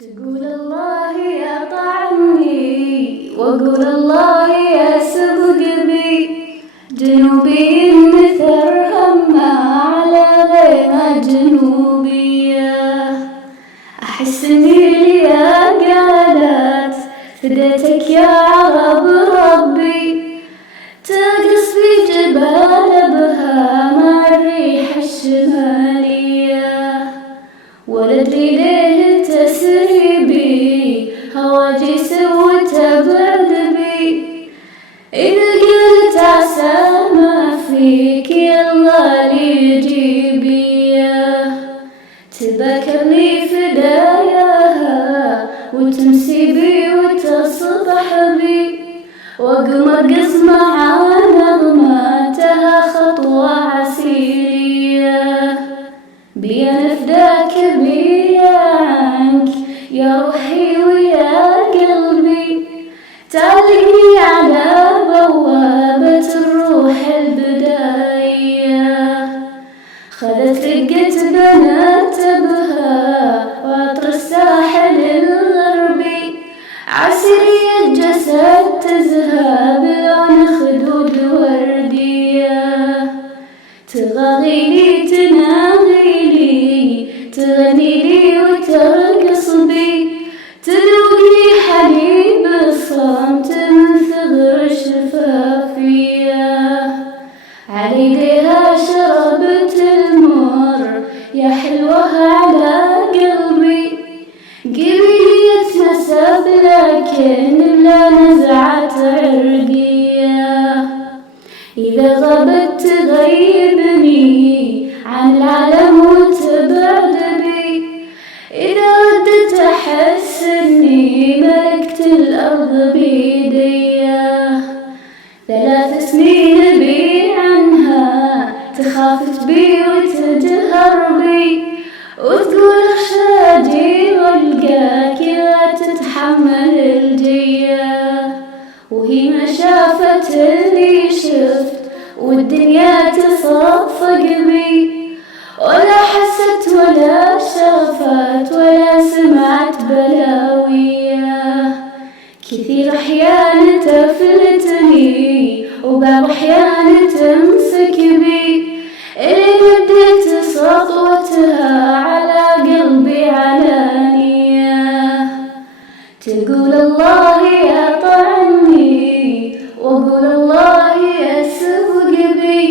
تقول الله يا طعني وأقول الله يا سبق بي، جنوبي مثل همه على غيمة جنوبية. أحس إني ليا قالت فديتك يا عرب ربي، ترقص في جبال بها مع الريح الشمالية. ولا أدري ليه تسري بي هواجس وتبعد بي، إذا قلت عسى ما فيك يلا لي جيبيه. تباكر لي فداياها وتمسي بي وتصبح بي، وأقوم أرقص مع نغماتها خطوة عسيرية. بي أنا فداك بي عنك يا روحي ويا قلبي، تعلقني على بوابة الروح البداية. خذت رقة بنات بها وعطر الساحل الغربي، عسيرية جسد تزهى بلون خدود وردية. تغاغيلي تناغيلي تغنيلي وترقص بي، تذوقني حليب الصمت من ثغر الشفافية. عليديها شربت المر يا حلوة على قلبي، قلبي يتنسب لكن بلا نزعة عرقية. إذا غبت تغيبني عن العالم وتبعد بي، إذا ردت أحس إني ملكت الأرض بيديا. 3 سنين بي عنها تخافت بي وتجهر بي، وتقول اخشى أجي والقاك لا تتحمل الجية. وهي ما شافت اللي شفت والدنيا تصفق بي، ولا حست ولا شافت ولا سمعت بلاوية. كثير أحيان تفلتني وبعض أحيان تمسك بي، إلي مدت سطوتها على قلبي علانية. تقول الله يا طعني وأقول الله يا سبق بي،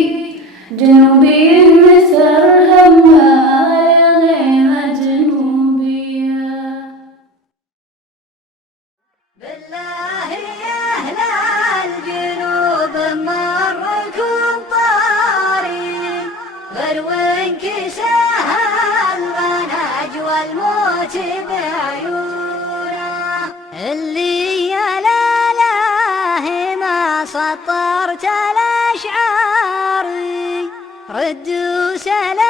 جنوبي مثل همه على غيمة جنوبية. بالله يا أهل الجنوب مركم طارين، غروين كساها البناج والموت بعيونه. اللي يا لاله ما سطرت الأشعار ردوا سلام